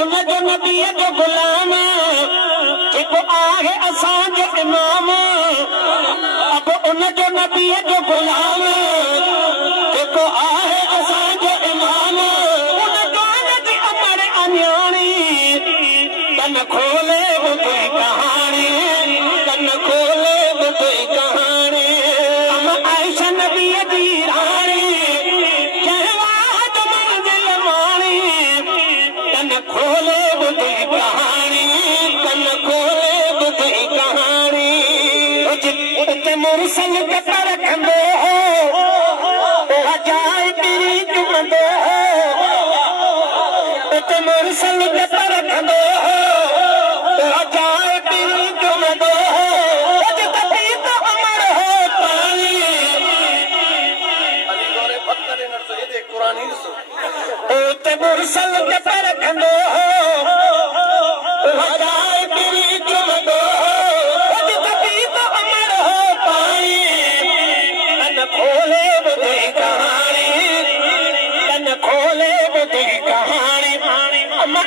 उनजो नबीअ जो गुलाम जेको आहे असांजो इमाम अब उनजो नबीअ जो गुलाम जेको आहे असांजो इमाम उन गान जी अमर अञाणी कन खोले ॿुधी कहाणी कन खोले ॿुधी कहाणी अम आयशा नबीअ जी राणी खोले ॿुधी कहाणी कन खोले ॿुधी कहाणी उते मुरसल जप रखंदो हो हजाए पीरी चुमंदो हो उते मुरसल जप रखंदो हो हजाए पीरी चुमंदो हो जिते पीत अमर हो पाणी उते मुरसल जप रखंदो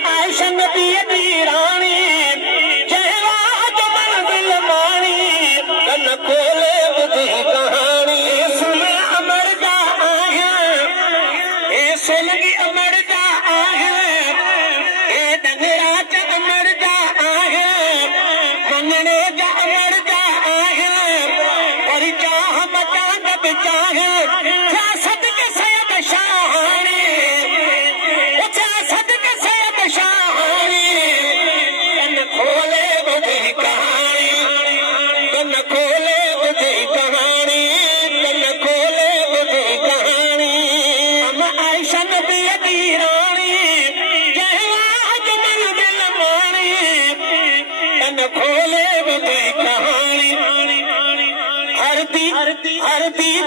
आयशा नबीअ जी राणी जंहिं मन दिल माणी कन खोले ॿुधी कहाणी सुन अमर जा आहियां सोलगी अमर जा आहियां डंगराज अमर जा आहियां मंगणे जा अमर जा आहियां वरी चाह मचां बि चाहियां सदके सैद शाहाणी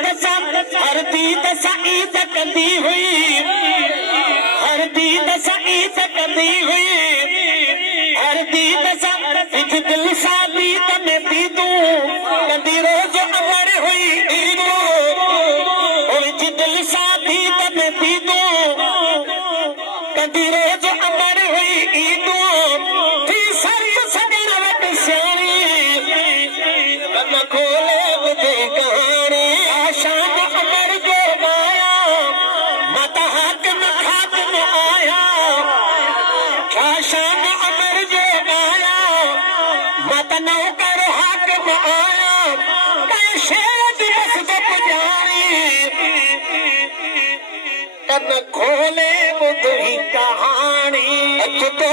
हरदी दसा ईद कंदी हुई हरदी दसा ईद कंदी हुई हरदी दसा विच दिल सादी तने पीदू कंदी रोज अमर हुई ईदू विच दिल सादी तने पीदू कंदी रोज अमर हुई ईदू थी सर्व सगर वट सियाणी कन खोले ॿुधी कहाणी आशान अमर जो माया माता हाकिम खातिम आया आशान अमर जो माया माता नौकर हाकिम आया कई शेर दिवस जो पुजारी कन खोले ॿुधी कहाणी अच तो